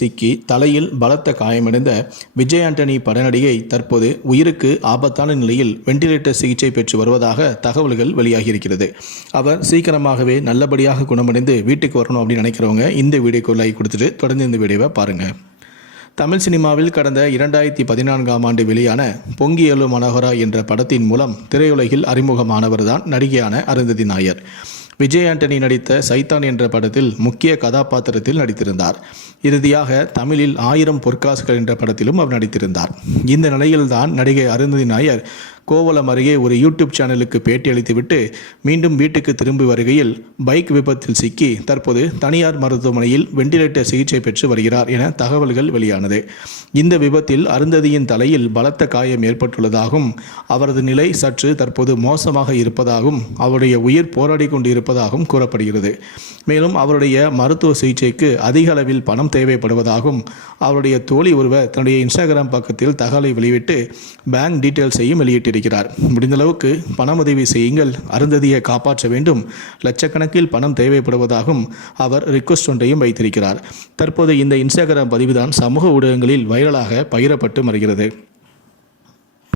சிக்கி தலையில் பலத்த காயமடைந்த விஜய் ஆண்டனி படநடிகை தற்போது உயிருக்கு ஆபத்தான நிலையில் வெண்டிலேட்டர் சிகிச்சை பெற்று வருவதாக தகவல்கள் வெளியாகியிருக்கிறது. அவர் சீக்கிரமாகவே நல்லபடியாக குணமடைந்து வீட்டுக்கு வரணும் அப்படின்னு நினைக்கிறவங்க இந்த வீடியோக்கு லைக் கொடுத்துட்டு தொடர்ந்து இந்த வீடியோவை பாருங்கள் தமிழ் சினிமாவில் கடந்த இரண்டாயிரத்தி பதினான்காம் ஆண்டு வெளியான பொங்கியலு மனோகரா என்ற படத்தின் மூலம் திரையுலகில் அறிமுகமானவர்தான் நடிகையான அருந்ததி நாயர். விஜய் ஆண்டனி நடித்த சைத்தான் என்ற படத்தில் முக்கிய கதாபாத்திரத்தில் நடித்திருந்தார். இறுதியாக தமிழில் ஆயிரம் பொற்காசுகள் என்ற படத்திலும் அவர் நடித்திருந்தார். இந்த நிலையில்தான் நடிகை அருந்ததி நாயர் கோவளம் அருகே ஒரு யூடியூப் சேனலுக்கு பேட்டியளித்துவிட்டு மீண்டும் வீட்டுக்கு திரும்பி வருகையில் பைக் விபத்தில் சிக்கி தற்போது தனியார் மருத்துவமனையில் வெண்டிலேட்டர் சிகிச்சை பெற்று வருகிறார் என தகவல்கள் வெளியானது. இந்த விபத்தில் அருந்ததியின் தலையில் பலத்த காயம் ஏற்பட்டுள்ளதாகவும் அவரது நிலை சற்று தற்போது மோசமாக இருப்பதாகவும் அவருடைய உயிர் போராடி கொண்டு இருப்பதாகவும் கூறப்படுகிறது. மேலும் அவருடைய மருத்துவ சிகிச்சைக்கு அதிக அளவில் பணம் தேவைப்படுவதாகவும் அவருடைய தோழி ஒருவர் தன்னுடைய இன்ஸ்டாகிராம் பக்கத்தில் தகவலை வெளியிட்டு பேங்க் டீட்டெயில்ஸையும் வெளியிட்டிருக்கிறார். முடிந்த அளவுக்கு பணம் உதவி செய்யுங்கள். அருந்ததியை காப்பாற்ற வேண்டும். லட்சக்கணக்கில் பணம் தேவைப்படுவதாகவும் அவர் ரிக்வஸ்ட் ஒன்றையும் வைத்திருக்கிறார். தற்போது இந்த இன்ஸ்டாகிராம் பதிவுதான் சமூக ஊடகங்களில் வைரலாக பகிரப்பட்டு வருகிறது.